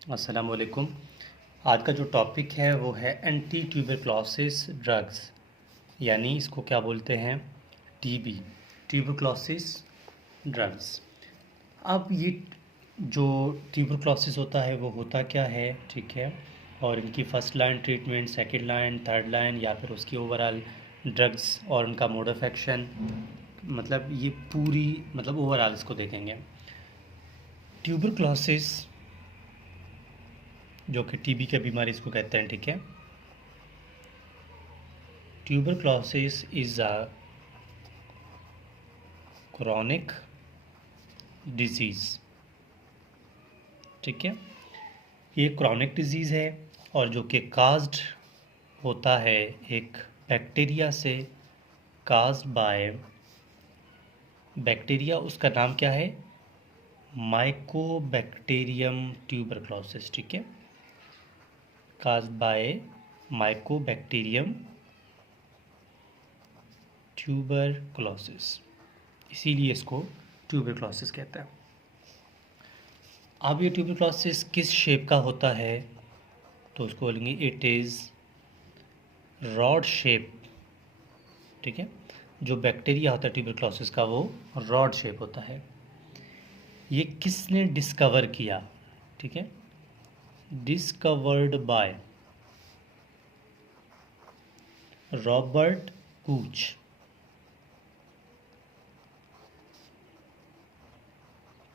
अस्सलाम वालेकुम। आज का जो टॉपिक है वो है एंटी ट्यूबरक्लोसिस ड्रग्स, यानी इसको क्या बोलते हैं, टीबी, ट्यूबरक्लोसिस ड्रग्स। अब ये जो ट्यूबरक्लोसिस होता है वो होता क्या है, ठीक है, और इनकी first line treatment, second line, third line, या फिर उसकी ओवरऑल ड्रग्स और उनका मोड ऑफ एक्शन, मतलब ये पूरी मतलब ओवरऑल इसको देखेंगे। ट्यूबरक्लोसिस जो कि टीबी की बीमारी इसको कहते हैं, ठीक है। Tuberculosis is a chronic disease, ठीक है। ये क्रॉनिक डिजीज़ है और जो कि काज्ड होता है एक बैक्टीरिया से, काज्ड बाय बैक्टीरिया, उसका नाम क्या है, माइकोबैक्टीरियम ट्यूबरक्लोसिस, ठीक है। काज्ड बाय माइकोबैक्टीरियम ट्यूबरक्लोसिस, इसीलिए इसको ट्यूबरक्लोसिस कहते हैं। अब ये ट्यूबरक्लोसिस किस शेप का होता है, तो उसको बोलेंगे इट इज़ रॉड शेप, ठीक है। जो बैक्टीरिया होता है ट्यूबरक्लोसिस का वो रॉड शेप होता है। ये किसने डिस्कवर किया, ठीक है, डिस्कवर्ड बाय रॉबर्ट कूच,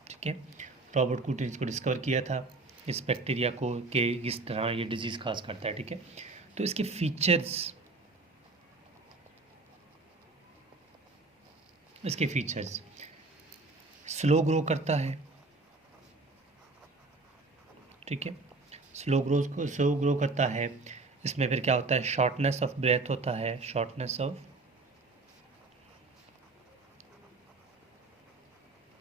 ठीक है। रॉबर्ट कूच ने इसको डिस्कवर किया था, इस बैक्टीरिया को, कि किस तरह ये डिजीज़ काज करता है, ठीक है। तो इसके फीचर्स, स्लो ग्रो करता है, ठीक है, स्लो ग्रो करता है। इसमें फिर क्या होता है, शॉर्टनेस ऑफ ब्रेथ होता है, शॉर्टनेस ऑफ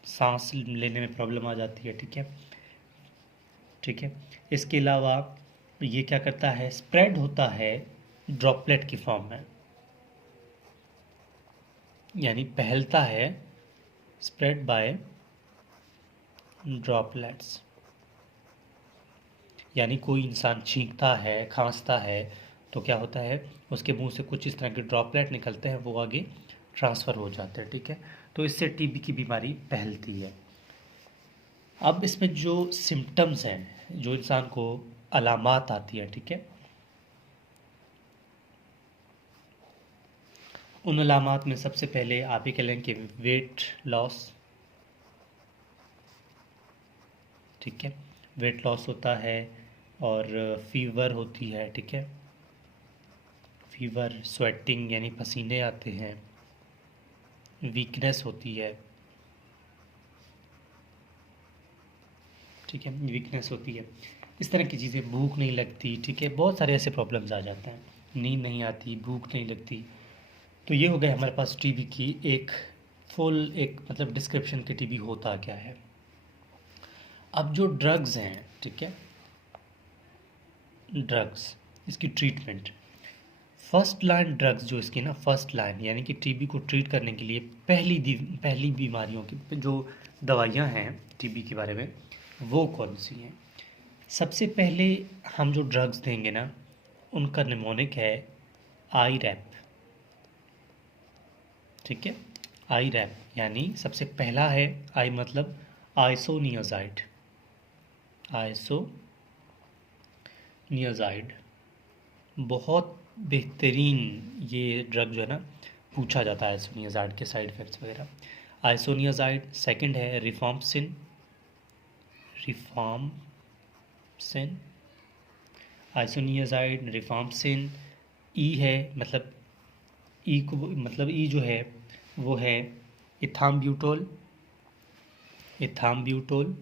सांस लेने में प्रॉब्लम आ जाती है, ठीक है, ठीक है। इसके अलावा ये क्या करता है, स्प्रेड होता है ड्रॉपलेट की फॉर्म में, यानी फैलता है, स्प्रेड बाय ड्रॉपलेट्स, यानी कोई इंसान छींकता है, खांसता है, तो क्या होता है, उसके मुंह से कुछ इस तरह के ड्रॉपलेट निकलते हैं, वो आगे ट्रांसफ़र हो जाते हैं, ठीक है। तो इससे टीबी की बीमारी फैलती है। अब इसमें जो सिम्टम्स हैं, जो इंसान को अलामात आती है, ठीक है, उन अलामात में सबसे पहले आप ही कह लें कि वेट लॉस, ठीक है, वेट लॉस होता है, और फीवर होती है, ठीक है, फीवर, स्वेटिंग यानी पसीने आते हैं, वीकनेस होती है, ठीक है, वीकनेस होती है, इस तरह की चीज़ें, भूख नहीं लगती, ठीक है, बहुत सारे ऐसे प्रॉब्लम्स आ जाते हैं, नींद नहीं आती, भूख नहीं लगती। तो ये हो गया हमारे पास टीबी की एक फुल, एक मतलब डिस्क्रिप्शन कि टीबी होता क्या है। अब जो ड्रग्स हैं, ठीक है, ड्रग्स, इसकी ट्रीटमेंट, फर्स्ट लाइन ड्रग्स जो इसकी ना, फर्स्ट लाइन यानी कि टीबी को ट्रीट करने के लिए पहली बीमारियों की जो दवाइयाँ हैं टीबी के बारे में, वो कौन सी हैं। सबसे पहले हम जो ड्रग्स देंगे ना, उनका निमोनिक है आई रैप, ठीक है, आई रैप, यानी सबसे पहला है, आई मतलब आइसोनियाजाइड, आइसोनियाजाइड, बहुत बेहतरीन ये ड्रग जो है ना, पूछा जाता है आइसोनियाजाइड के साइड इफ़ेक्ट्स वगैरह। आइसोनियाजाइड, सेकंड है रिफॉर्मसिन, रिफॉर्मसिन, आइसोनियाजाइड, रिफॉर्मसिन। ई है, मतलब ई को, मतलब ई जो है वो है इथाम्ब्यूटोल, इथाम्ब्यूटोल,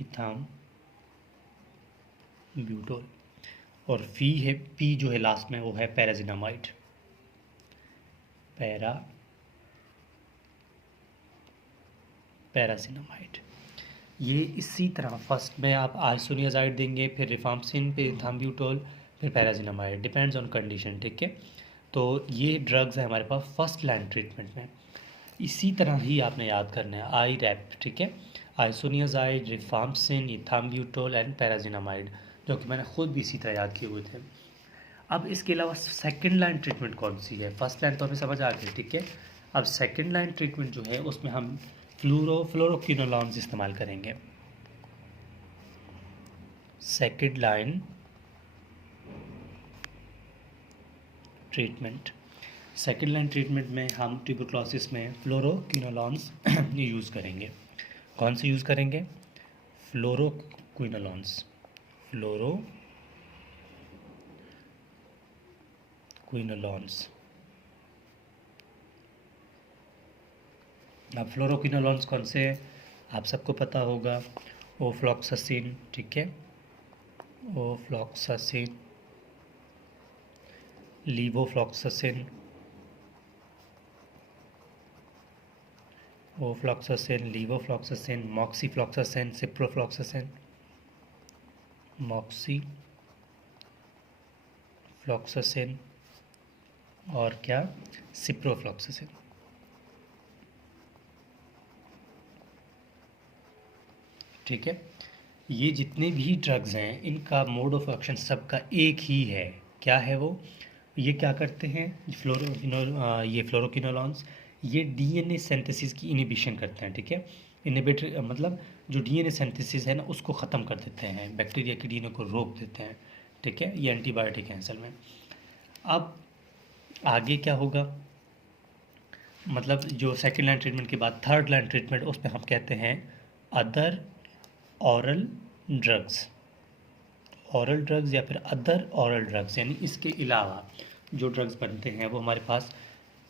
इथाम्ब्यूटोल, और फी है, पी जो है लास्ट में वो है पैराजिनामाइड, पैराजिनामाइड। ये इसी तरह फर्स्ट में आप आइसोनियाजाइड देंगे, फिर रिफाम्सिन, फिर इथाम्ब्यूटोल, फिर पैराजिनामाइड, डिपेंड्स ऑन कंडीशन, ठीक है। तो ये ड्रग्स है हमारे पास फर्स्ट लाइन ट्रीटमेंट में। इसी तरह ही आपने याद करना है आई रैप, ठीक है, आइसोनियाजाइड, रिफाम्पसिन, इथाम्ब्यूटोल एंड पैराजिनामाइड, जो कि मैंने खुद भी इसी तरह याद किए हुए थे। अब इसके अलावा सेकंड लाइन ट्रीटमेंट कौन सी है? फर्स्ट लाइन तो हमें समझ आ गई, ठीक है। अब सेकंड लाइन ट्रीटमेंट जो है उसमें हम फ्लोरोक्विनोलॉन्स इस्तेमाल करेंगे। Second line treatment, second line treatment में हम ट्यूबरक्लोसिस में फ्लोरोक्विनोलॉन्स यूज़ करेंगे। कौन से यूज़ करेंगे? Fluoroquinolones, fluoroquinolones. अब फ्लोरोक्विनोलॉन्स कौन से हैं? आप सबको पता होगा, ओफ्लॉक्सासिन, ठीक है, ofloxacin, levofloxacin, ofloxacin, levofloxacin, moxifloxacin, ciprofloxacin, moxifloxacin और क्या? सिप्रोफ्लॉक्सासिन। ठीक है, ये जितने भी ड्रग्स हैं इनका मोड ऑफ एक्शन सबका एक ही है। क्या है वो? ये क्या करते हैं? ये फ्लोरोक्विनोलॉन्स ये डीएनए सिंथेसिस की इनिबिशन करते हैं, ठीक है। इनिबिटर मतलब जो डीएनए सिंथेसिस है ना उसको ख़त्म कर देते हैं, बैक्टीरिया के डीएनए को रोक देते हैं, ठीक है। ये एंटीबायोटिक है असल में। अब आगे क्या होगा? मतलब जो सेकेंड लाइन ट्रीटमेंट के बाद थर्ड लाइन ट्रीटमेंट, उसमें हम कहते हैं other oral drugs, oral drugs या फिर अदर ऑरल ड्रग्स, यानी इसके अलावा जो ड्रग्स बनते हैं वो हमारे पास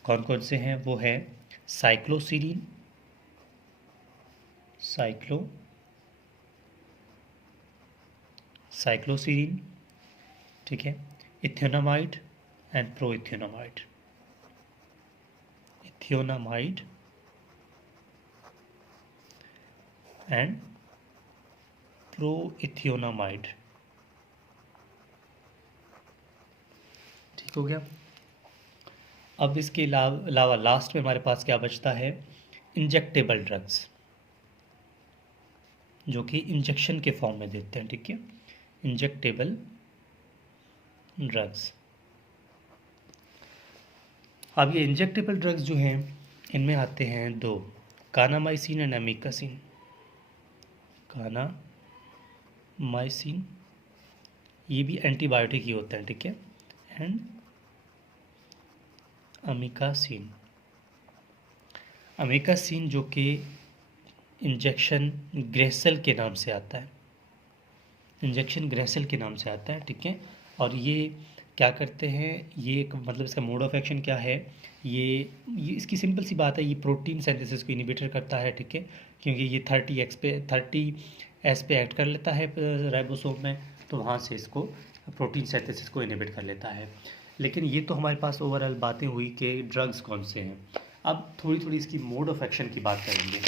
कौन कौन से हैं? वो है साइक्लोसीरीन, साइक्लोसीरीन, ठीक है, इथेनोमाइड एंड प्रोइथेनोमाइड, इथेनोमाइड एंड प्रोइथेनोमाइड। ठीक हो गया। अब इसके अलावा लास्ट में हमारे पास क्या बचता है? इंजेक्टेबल ड्रग्स, जो कि इंजेक्शन के फॉर्म में देते हैं, ठीक है, इंजेक्टेबल ड्रग्स। अब ये इंजेक्टेबल ड्रग्स जो हैं इनमें आते हैं दो, कानामाइसिन एंड अमीकासिन। कानामाइसिन ये भी एंटीबायोटिक ही होता है, ठीक है, एंड अमीकासिन, अमीकासिन जो कि इंजेक्शन ग्रेसेल के नाम से आता है, इंजेक्शन ग्रेसेल के नाम से आता है, ठीक है। और ये क्या करते हैं? ये एक मतलब इसका मोड ऑफ एक्शन क्या है? ये इसकी सिंपल सी बात है, ये प्रोटीन सिंथेसिस को इनिबिटर करता है, ठीक है, क्योंकि ये 30S पे एक्ट कर लेता है राइबोसोम में, तो वहाँ से इसको प्रोटीन सिंथेसिस को इनिबिट कर लेता है। लेकिन ये तो हमारे पास ओवरऑल बातें हुई कि ड्रग्स कौन से हैं। अब थोड़ी थोड़ी इसकी मोड ऑफ एक्शन की बात करेंगे।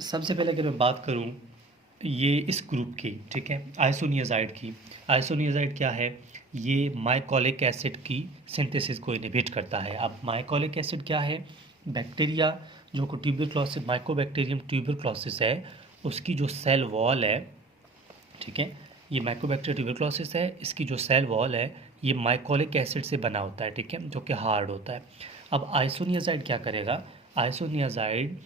सबसे पहले अगर मैं बात करूं ये इस ग्रुप की, ठीक है, आइसोनियाजाइड की। आइसोनियाजाइड क्या है? ये माइकोलिक एसिड की सिंथेसिस को इनहिबिट करता है। अब माइकोलिक एसिड क्या है? बैक्टीरिया जो को ट्यूबरक्लोसिस, माइकोबैक्टीरियम ट्यूबरक्लोसिस है, उसकी जो सेल वॉल है, ठीक है, ये माइकोबैक्टीरिया ट्यूबरक्लोसिस है, इसकी जो सेल वॉल है ये माइकोलिक एसिड से बना होता है, ठीक है, जो कि हार्ड होता है। अब आइसोनियाजाइड क्या करेगा? आइसोनियाजाइड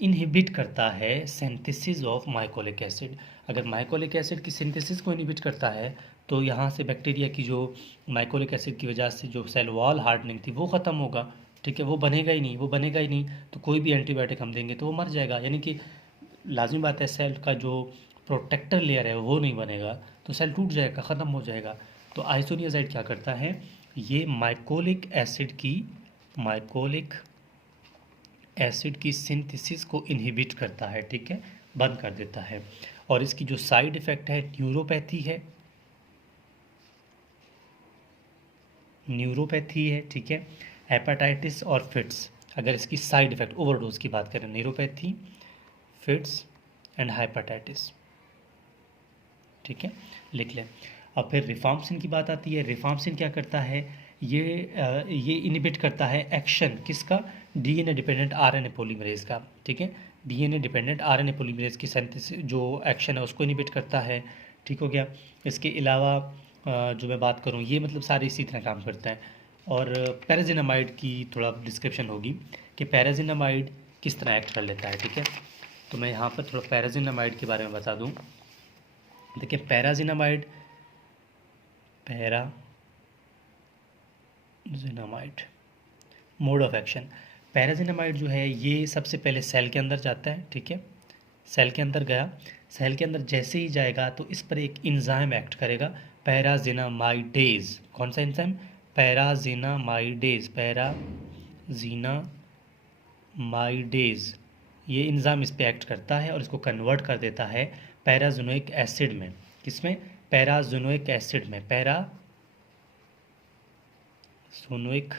इनहिबिट करता है सिंथेसिस ऑफ माइकोलिक एसिड। अगर माइकोलिक एसिड की सिंथेसिस को इनहिबिट करता है तो यहाँ से बैक्टीरिया की जो माइकोलिक एसिड की वजह से जो सेल वॉल हार्डनिंग थी वो ख़त्म होगा, ठीक है, वो बनेगा ही नहीं, वो बनेगा ही नहीं, तो कोई भी एंटीबायोटिक हम देंगे तो वो मर जाएगा। यानी कि लाजमी बात है, सेल का जो प्रोटेक्टर लेयर है वो नहीं बनेगा तो सेल टूट जाएगा, ख़त्म हो जाएगा। तो आइसोनियाजाइड क्या करता है? ये माइकोलिक एसिड की सिंथेसिस को इनहिबिट करता है, ठीक है, बंद कर देता है। और इसकी जो साइड इफ़ेक्ट है न्यूरोपैथी है, ठीक है, हेपेटाइटिस और फिट्स। अगर इसकी साइड इफ़ेक्ट ओवरडोज की बात करें, न्यूरोपैथी, फिट्स एंड हेपेटाइटिस, ठीक है, लिख लें। अब फिर रिफाम्पसिन की बात आती है। रिफाम्पसिन क्या करता है? ये इनहिबिट करता है एक्शन किसका? डीएनए डिपेंडेंट आरएनए पॉलीमरेज का, ठीक है, डीएनए डिपेंडेंट आरएनए पॉलीमरेज की सिंथेसिस जो एक्शन है उसको इनिबिट करता है। ठीक हो गया। इसके अलावा जो मैं बात करूँ ये मतलब सारे इसी तरह काम करता है। और पैराजिनामाइड की थोड़ा डिस्क्रिप्शन होगी कि पैराजिनामाइड किस तरह एक्ट कर लेता है। ठीक है, तो मैं यहाँ पर थोड़ा पैराजिनामाइड के बारे में बता दूँ। देखिए पैराजिनामाइड मोड ऑफ एक्शन, पैराजिनामाइड जो है ये सबसे पहले सेल के अंदर जाता है। ठीक है, सेल के अंदर गया, सेल के अंदर जैसे ही जाएगा तो इस पर एक इंजाइम एक्ट करेगा, पैराजिनामाइडेज। कौन सा इंजाइम? पैराजिनामाइडेज। ये इंजाइम इस पे एक्ट करता है और इसको कन्वर्ट कर देता है पैराजिनोइक एसिड में। किसमें? पैराजिनोइक एसिड में, पैराजिनोइक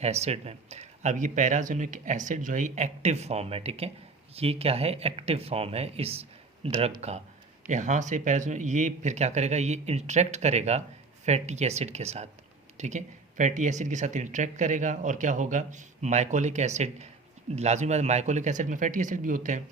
एसिड में। अब ये पैराजिनोइक एसिड जो है एक्टिव फॉर्म है। ठीक है, ये क्या है? एक्टिव फॉर्म है इस ड्रग का। यहाँ से पैराजिनोइक ये फिर क्या करेगा? ये इंटरेक्ट करेगा फैटी एसिड के साथ। ठीक है, फैटी एसिड के साथ इंटरेक्ट करेगा और क्या होगा? माइकोलिक एसिड, लाजमी बात, माइकोलिक एसिड में फैटी एसिड भी होते हैं,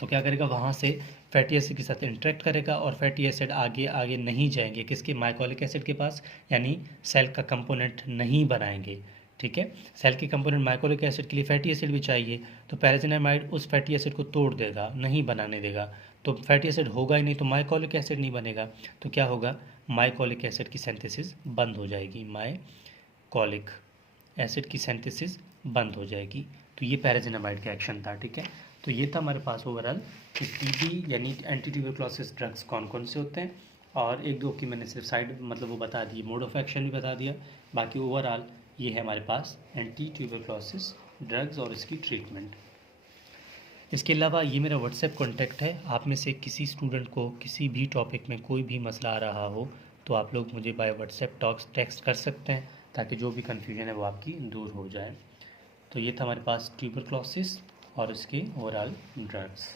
तो क्या करेगा? वहाँ से फैटी एसिड के साथ इंटरेक्ट करेगा और फैटी एसिड आगे आगे नहीं जाएंगे किसके? माइकोलिक एसिड के पास, यानी सेल का कंपोनेंट नहीं बनाएंगे। ठीक है, सेल के कंपोनेंट माइकोलिक एसिड के लिए फैटी एसिड भी चाहिए, तो पैराजिनामाइड उस फैटी एसिड को तोड़ देगा, नहीं बनाने देगा, तो फैटी एसिड होगा ही नहीं, तो माइकोलिक एसिड नहीं बनेगा, तो क्या होगा? माइकोलिक एसिड की सिंथेसिस बंद हो जाएगी, माइकोलिक एसिड की सिंथेसिस बंद हो जाएगी। तो ये पैराजिनामाइड का एक्शन था। ठीक है, तो ये था हमारे पास ओवरऑल कि टीबी यानी एंटी ट्यूबरक्लोसिस ड्रग्स कौन कौन से होते हैं, और एक दो की मैंने सिर्फ साइड मतलब वो बता दी, मोड ऑफ एक्शन भी बता दिया। बाकी ओवरऑल ये है हमारे पास एंटी ट्यूबरक्लोसिस ड्रग्स और इसकी ट्रीटमेंट। इसके अलावा ये मेरा व्हाट्सएप कॉन्टैक्ट है, आप में से किसी स्टूडेंट को किसी भी टॉपिक में कोई भी मसला आ रहा हो तो आप लोग मुझे बाय व्हाट्सएप टेक्स्ट कर सकते हैं, ताकि जो भी कन्फ्यूजन है वो आपकी दूर हो जाए। तो ये था हमारे पास ट्यूबरक्लोसिस और इसके ओवरऑल ड्रग्स।